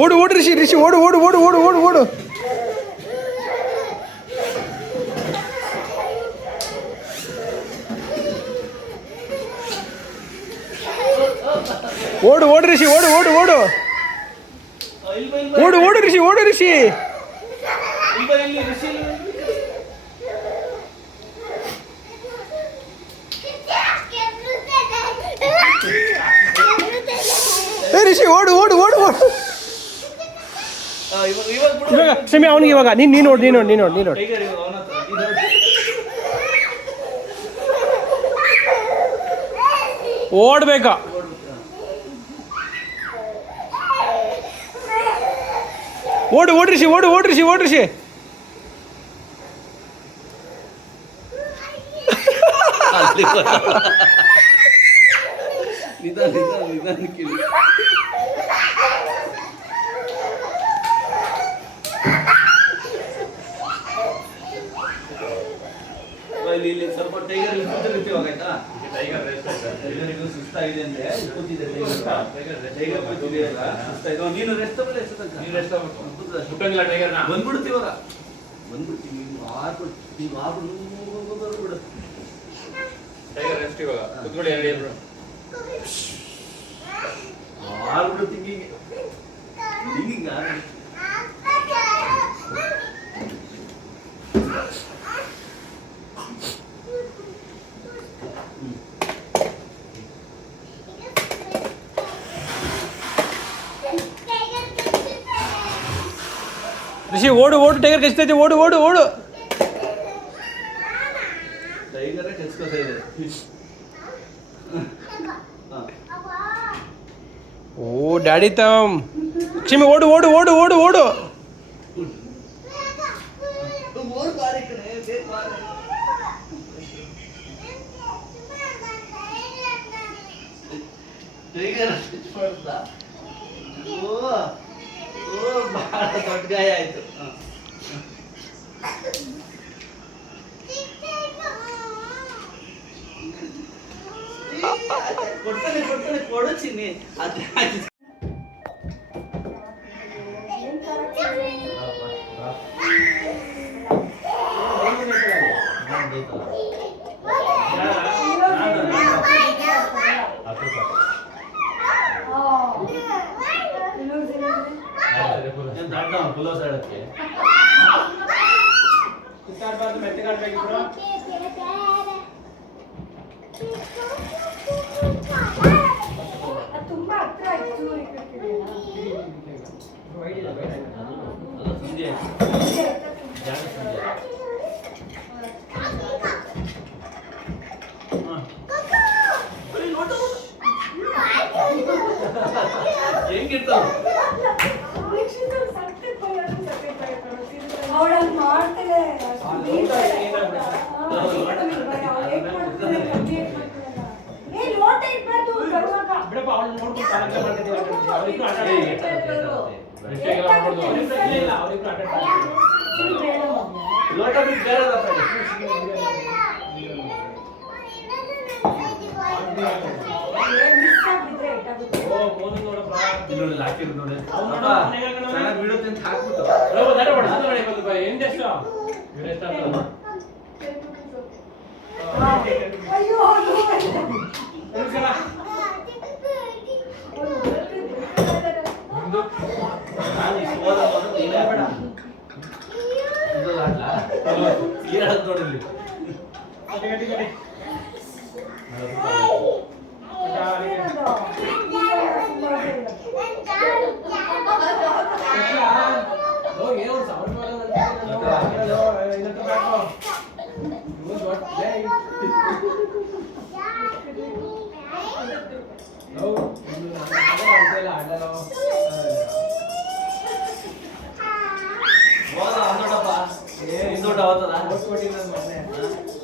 ಓಡು ಓಡು ರಿಷಿ ರಿಷಿ ಓಡು ಓಡು ಓಡು ಓಡು ಓಡು ಓಡು ಓಡು ಓಡು ರಿಷಿ ಓಡು ಓಡು ಓಡು ಓಡು ಓಡು ರಿಷಿ ಓಡು ರಿಷಿ ರಿಷಿ ಓಡು ಓಡು ಓಡು ಓಡು ಇವಾಗ ಸಮಯ ಅವನಿಗೆ ಇವಾಗ ನೀನು ನೋಡು ನೀನು ನೋಡು ನೀನು ನೋಡು ನೀನು ನೋಡು ಓಡ್ಬೇಕಾ ಓಡು ಓಡ್ರಿಸಿ ಓಡು ಓಡ್ರಿಸಿ ಓಡ್ರಿಸಿ ಇಲ್ಲಿ ಸ್ವಲ್ಪ ಟೈಗರ್ ಕೂತಿರ್ತೀವಿ ಆಯ್ತಾ ಟೈಗರ್ ಟೈಗರಿಗೂ ಸುಸ್ತಾಗಿದೆ ಅಂದ್ರೆ ಕೂತಿದೆ ಟೈಗರ್ ಕೂತಿದೆಯಲ್ಲ ಸುಸ್ತಾಯ್ತು ನೀನು ರೆಸ್ಟ್ ತಗೊಳ್ಳಿ ನೀನು ರೆಸ್ಟ್ ತಗೊಳ್ಳಿ ಟೈಗರ್ನ ಬಂದ್ಬಿಡ್ತೀವಿ ಇವಾಗ ಬಂದ್ಬಿಡ್ತೀವಿ ನೀವು ಆರ್ಬಿಡು ಟೈಗರ್ ರೆಸ್ಟ್ ಇವಾಗ ಕೂತ್ಕೊಳ್ಳಿ ಎಲ್ರು ಆರ್ಬಿಡು ತಿಂಗಿಂಗ್ ತಿಂಗಿಂಗ್ ರಿಷಿ ಓಡು ಓಡು ಟೈಗರ್ ಕಚ್ತೈತೆ ಓಡು ಓಡು ಓಡು ಟೈಗರೇ ಕಚ್ಕೋತಾ ಇದೆ ಓ ಡ್ಯಾಡಿ ತಮ್ ಕ್ಷಮೆ ಓಡು ಓಡು ಓಡು ಓಡು ಓಡು ಟೈಗರ್ ಬಹಳ ದೊಡ್ಡ ಗಾಯ ಆಯ್ತು ಕೊಡ್ತಾನೆ ಕೊಡ್ತಾನೆ ಕೊಡು ಚಿನ್ನಿ ಪುಲೋ ಸೈಡಕ್ಕೆ ಕುತ್ತಾಡ್ಬಾರ್ದು ಮೆತ್ತಗಾಡ್ಬೇಕಿದ್ರು ತುಂಬಾ ಹತ್ರ ಆಯ್ತು ಹೆಂಗಿರ್ತಾವ ಅವಳಲ್ಲಿ ಮಾಡ್ತೇನೆ ಲೋಟ ಇಟ್ಬಾರ್ದು ಬಿಡಪ್ಪ ಅವಳು ನೋಡ್ಕೊಂಡು ಲೋಟ ಬಿಟ್ಟು ಬೇರೆ ಹಾಕಿದ್ರು ನೋಡಿ ಚೆನ್ನಾಗಿ ಬೀಳುತ್ತೆ ಅಂತ ಹಾಕ್ಬಿಟ್ಟು ಏನ್ ಜಸ್ಟ್ ಅಯ್ಯೋ ನಾನು ಹೋದ ನೀನೇ ಬೇಡ ಹೇಳದ್ ನೋಡಿಲ್ಲಿ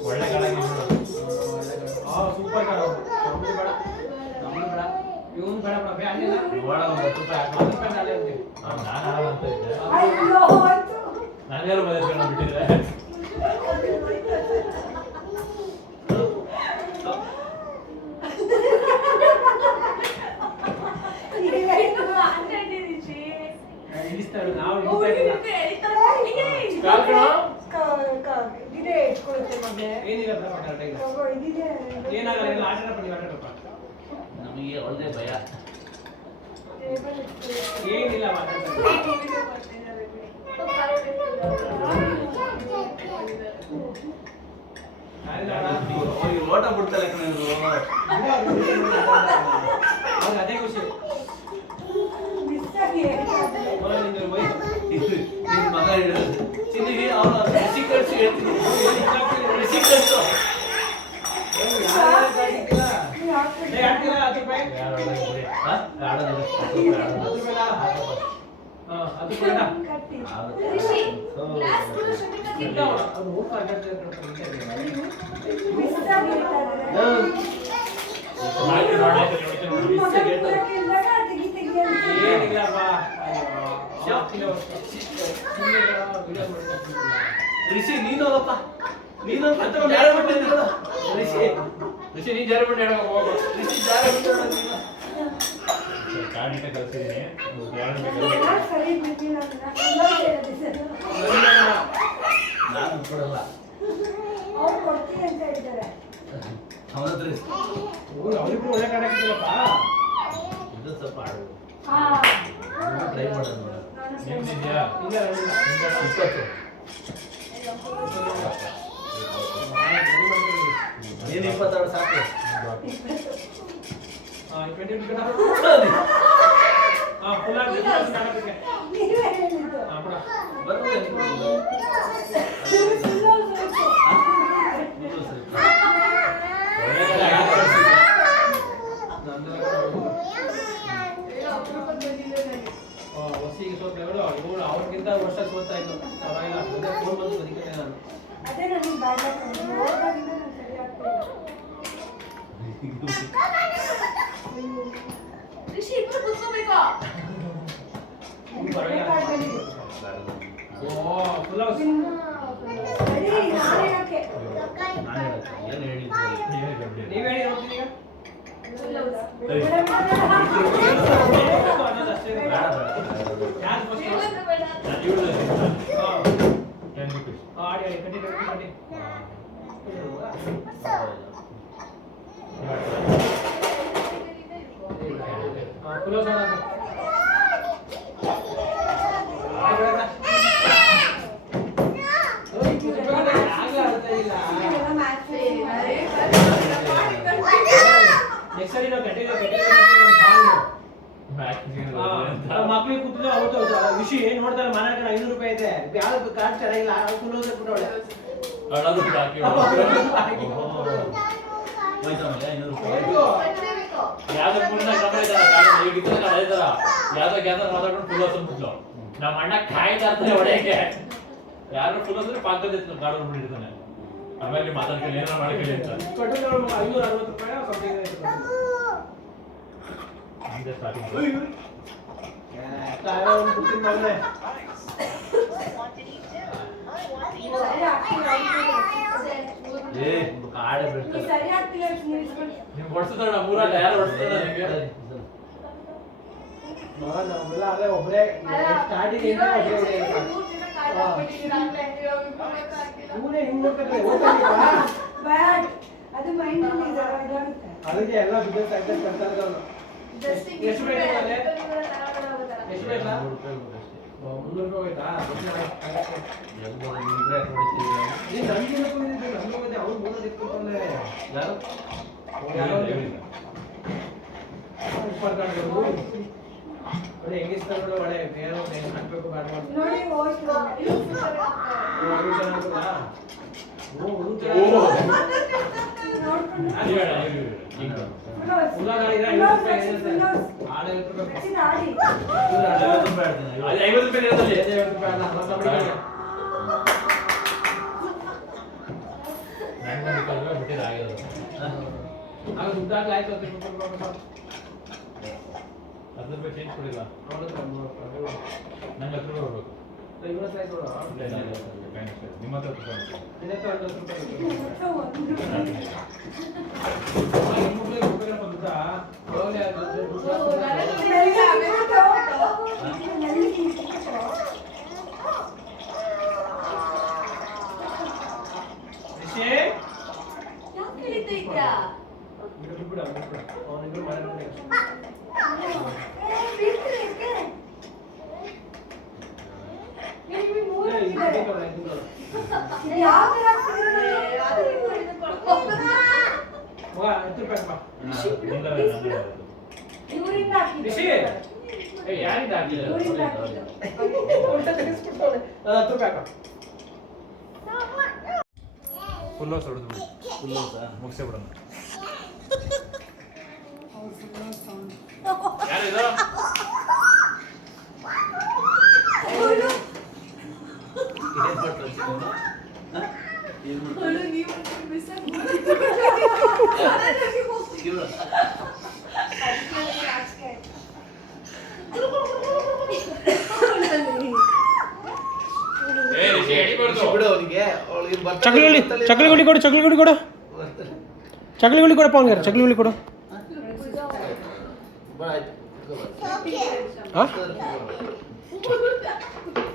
ಒಳ್ಳೆ ಸೂಪರ್ ಇವನು ಬೇಡ ನಾನ್ಯಾರು ಬಿಟ್ಟಿದ್ರೆ ಏನಿಲ್ಲ ಬಿಡಪ್ಪ ಟೈಗರ್ ಹೋಗೋ, ಇದಿದೆ. ಏನಾಗಲ್ಲ ಎಲ್ಲ ಆಟಡಪ್ಪ ನೀವು ಆಟಾಡಪ್ಪ ನಮಗೆ ಒಳ್ಳೆ ಭಯ. ಟೇಬಲ್ ಇತ್ತು. ಏನಿಲ್ಲ ಅವ್ರಿಗೆ ಓಟ ಬಿಡ್ತಾರೆ ಕಣ ಇವರು. ಅವ್ರಿಗೆ ಅದೇ ಖುಷಿ ಮಿಸ್ ಆಗಿ ನಿನ್ನ ಮಗ ಹೇಳಿದ್ರು ಚಿನ್ನಿಗೆ ಅವನು ರಿಸಿ ಕಳಿಸಿ ಹೇಳ್ತೀನಿ ರಿಸಿ ಕಳಿಸು. ನೀವು ಹಾಕ್ಬಿಡಿ. ಆಡ್ತೀರಾ 10 ರೂಪಾಯಿ ಆಡೋದಿಲ್ಲ. 10 ರೂಪಾಯಿ ಹಾಂ 10 ರೂಪಾಯಿ ಕಟ್ಟಿ. ಅದು ಹೋಗ್ತಾ ಮಿಸ್ ಆಗಿ ಇರ್ತಾರೆ. ನಿಮ್ಮ ಮಗ ಕೂರಕ್ಕೆ ಇಲ್ದಾಗ ತೆಗಿ ತೆಗಿ ಅಂತ. ಏನಿಲ್ಲಪ್ಪ ರಿಷಿ ನೀನು ಹೋಗಪ್ಪ. ನೀನು ಜಾರ ಬಿಟ್ಟು ರಿಷಿ ಋಷಿ ನೀ ಜಾರಿ ಬಿಟ್ಟು ಹೇಳೋ ಹೋಗು. ರಿಷಿ ಜಾರ ಬಿಟ್ಟು ನೀನು. ಕಾಡಿನ ಕಲ್ಸಿದ್ದೀನಿ ಯಾರು ಸರಿ ಬಿಟ್ಟಿಲ್ಲ ಅಂದ್ರೆ ಇನ್ನೊಂದು ಹೇಳೋದು ಸರ್. ನಾನು ಕೊಡಲ್ಲ. ಅವ್ರು ಕೊಡ್ತೀನಿ ಅಂತ ಹೇಳಿದ್ದಾರೆ. ಅವನ ಹತ್ರ ಅವರಿಬ್ರು ಒಳ್ಳೆ ಕಾಡ ಹಾಕಿದ್ರಪ್ಪ ಇದು ಸ್ವಲ್ಪ ಆಡು. ಹಾ. ಟ್ರೈ ಮಾಡೋದು ನೋಡು. ನಿಮ್ದಿದ್ಯಾ? ಇಲ್ಲ ಇಲ್ಲ 20. ನೀನು 22 ಸಾಕು. 20 ಫುಲ್ ಆಗಿ ಕಾಣಕ್ಕೆ ನೀವೇ ಹೇಳಿದ್ದು. ಬರ್ಬೋದು. ಸುಳ್ಳು ಸುಳ್ಳು. ಹೊಸಿಗೆ ಸೋತ್ಗಳು ಇವಳು ಅವ್ರಿಗಿಂತ ವರ್ಷ ಸೋತಾ ಇತ್ತು ಪರವಾಗಿಲ್ಲ ಫೋನ್ ಬಂದು ಬದುಕಿದ್ದೆ ನಾನು ಅದೇ ನನಗೆ ಬ್ಯಾಡ್ ಆಗ್ತದೆ. ಓದಾಗಿಂದ ನಾನು ಸರಿ ಆಗ್ತಿಲ್ಲ. ಋಷಿ ಇಬ್ರು ಕೂತ್ಕೋಬೇಕು. ಬೇಕಾದಲ್ಲಿ. ಓ ಫುಲ್ ಹೌಸ್ ಸರಿ, ನಾನು ಹೇಳಕ್ಕೆ. ನಾನು ಹೇಳಕ್ಕೆ ಏನು ಹೇಳಿದ್ದು? ನೀವ್ ಹೇಳಿ ನೋಡ್ತೀನಿ ಈಗ ಬೇಡ ಮಾತ್ರ. ಅನ್ನೋದಷ್ಟೇ ಬೇಡ ಬೇಡ. ಯಾರು ಫಸ್ಟ್ ಇವ್ರದ್ದು ಬೇಡ. ಆಡಿ ಆಡಿ ಕಟ್ಟಿ ಕಟ್ಟಿ ಕಟ್ಟಿ ಫುಲ್ ಹೌಸ್ ಇದೆಲ್ಲ ಮ್ಯಾಚ್ ನೆಕ್ಸ್ಟ್ ಸರಿ ನಾವು ಗಟ್ಟಿಗೆ ಮಕ್ಳಿಗೆ ಕೂತಿದ್ದು ಅವತ್ತು ವಿಷಿ ನೋಡ್ತಾರೆ ಮನೆ 500 ರೂಪಾಯಿ ಇದೆ ಯಾವ್ದು ಕಾರ್ಡ್ ಚೆನ್ನಾಗಿಲ್ಲ ಫುಲ್ ಹೌಸ್ ಬಿಟ್ಟವಳೆ ಹೋಯ್ತಮ್ಮ 500 ರೂಪಾಯಿ. ಕಟ್ಲೇಬೇಕು. ಯಾವ್ದೋ ಪೂರ್ಣ ಕ್ರಮ ಇದ್ದಾರ ಈಗ ಇದ್ರೆ ಅದೇ ತರ ಯಾವ್ದೋ ಮಾತಾಡ್ಕೊಂಡು ಫುಲ್ ಹೊಸಬಿಟ್ಲು ನಮ್ಮ ಅಣ್ಣ ಕಾಯ್ತಾ ಇರ್ತಾನೆ ಹೊಡೆಯಕ್ಕೆ ಯಾರು ಫುಲ್ ಹೊಸದ್ರೆ ಪಾಕದ ಕಾಡು ಬಿಟ್ಟಿರ್ತಾನೆ ಆಮೇಲೆ ಮಾತಾಡ್ಕೊಂಡು ಏನೋ ಮಾಡ್ಕೊಳ್ಳಿ ಅಂತ ಕಟ್ಟಿಗೆ 560 ರೂಪಾಯಿ ಸಮಥಿಂಗ್ ಹಂಗೆ ಸ್ಟಾರ್ಟಿಂಗ್ ಸರಿ ಆಗ್ತಿಲ್ಲ. ಏ ಕಾಡೆ ಈ ಬಿಡ್ತಾರೆ. ಸರಿ ಆಗ್ತಿಲ್ಲ ಅಂತ ನೀವು ಇಸ್ಕೊಂಡು. ನಿಮ್ಗೆ ಹೊಡ್ಸ್ತಾರ ಮೂರಲ್ಲ ಯಾರು ಹೊಡ್ಸ್ತಾರ ನಿಮಗೆ ನಾವೆಲ್ಲ ಅದೇ ಒಬ್ಬರೇ ಸ್ಟಾರ್ಟಿಂಗ್ ಇಂದ ಒಬ್ಬರೇ ಮೂರ್ ದಿನ ಕಾಯ್ದು ಹಾಕ್ಬಿಟ್ಟಿದ್ದೀರಾ ಅಂತ ಹೇಳ್ತೀರಾ, ಇವ್ರು ಹಾಕಿಲ್ಲ. ಇವನೇ ಹಿಂಗ್ ನೋಡ್ಕೊಂಡ್ರೆ ಓದ್ತಾನಿಲ್ವಾ? ಬ್ಯಾಡ್. ಅದು ಮೈಂಡ್ ಇದಾಗುತ್ತೆ. ಅದಕ್ಕೆ ಎಲ್ಲ ಬಿಸ್ನೆಸ್ ಆಯ್ತಾ ಕರ್ತಾರೆ ಅವನು Just ಹಿಂಗೆ ಎಷ್ಟು ಬೇಕು ಅದೇ? ಇವ್ರ ತಗೊಳ್ತಾ ಹೋಗ್ತಾರ. ಎಷ್ಟು ಬೇಕಾ 300 ರೂಪಾಯಿ ಅಷ್ಟೇ. 300 ರೂಪಾಯಿ ಹೋಯ್ತಾ ಎಲ್ಲರೂ ಇಬ್ರೇ ಕೊಡ್ತೀವಿ ನಾವು. ನೀನ್ ನನ್ಗಿಂತ ಬಂದಿದ್ದು ನನ್ಗೆ ಹೋಗಿದೆ ಅವ್ರು 300 ಇಟ್ಕೊಂಡ್ರೆ ಯಾರು? ಯಾರೋ ಇಪ್ಪತ್ತಾರು ಒಳ್ಳೆ ಹೆಂಗಿಸ್ತಾರೆ ಒಳ್ಳೆ ಬೇರೆ ಹಾಕ್ಬೇಕು ಬ್ಯಾಡ ಮಾಡಿ ನೋಡಿ ಹೋಯ್ತು. ಇದು full ಆಗಿ ಚೆನ್ನಾಗಿಲ್ಲ ನೋಡ್ಕೊಂಡು ಆಡ ಹೆಚ್ಚಿನ ಆಡಿ. ಇವ್ರು 50 ರೂಪಾಯಿ ಆಡ್ತೀನಿ. ಅದು 50 ರೂಪಾಯಿ ಇರೋದಲ್ಲಿ ನಂಗೆ ಕಲ್ವೆ ಬಿಟ್ಟಿದ್ದು ಆಗಿರೋದು ಆಗ ದುಡ್ಡಾಗ್ಲಾಯ್ತು 10 ರೂಪಾಯಿ ಚೇಂಜ್ ಕೊಡಿಲ್ಲ ನಂಗೆ 10 ರೂಪಾಯಿ ಬರ್ಬೇಕು ನಿಮ್ಮ ಹತ್ರ ವಿಷಯ ಬಿಟ್ಬಿಡು ಅವನಿಬ್ರು ಮಾತಾಡ್ತಾರೆ ಯಾವ ತರ ಆಗ್ತಿದೆ? ಮಗ 10 ರೂಪಾಯಿ ಬಾ ಇವರಿಂದ ಹಾಕಿದ್ದು. ರಿಷಿ ಯಾರಿಂದ ಇವರಿಂದ ಹಾಕಿದ್ದು. ಉಲ್ಟಾ ತೆಗೆಸ್ಬಿಡ್ತಾನೆ 10 ರೂಪಾಯಿ ಹಾಕ ಫುಲ್ ಹಾಸ್ ಹೊಡೆದು ಬಿಡಿ ಫುಲ್ ಹೌದಾ ಮುಗಿಸೇ ಬಿಡೋಣ ಯಾರಿದು ಏನ್ ಮಾಡ್ತಾರೆ ಚಿಕ್ಕಮ್ಮ? ಹ? ಏನ್ ಮಾಡ್ತಾರೆ? ಇವ್ರು? ಏ ರಿಷಿ ಎಡಿಬಾರ್ದು ಬಿಡು ಅವನಿಗೆ ಅವಳಿಗೆ ಬರ್ತಾನೆ ಚಕ್ಲಿಗುಳಿ ಕೊಡು ಚಕ್ಲಿಗುಳಿ ಕೊಡು ಚಕ್ಲಿಗುಳಿ ಕೊಡಪ್ಪ ಅವನಿಗೆ ಚಕ್ಲಿಗುಳಿ ಕೊಡು ಬಾ ಆಯ್ತು ಹಾ ಕೂತ್ಕೋ ಬಾ.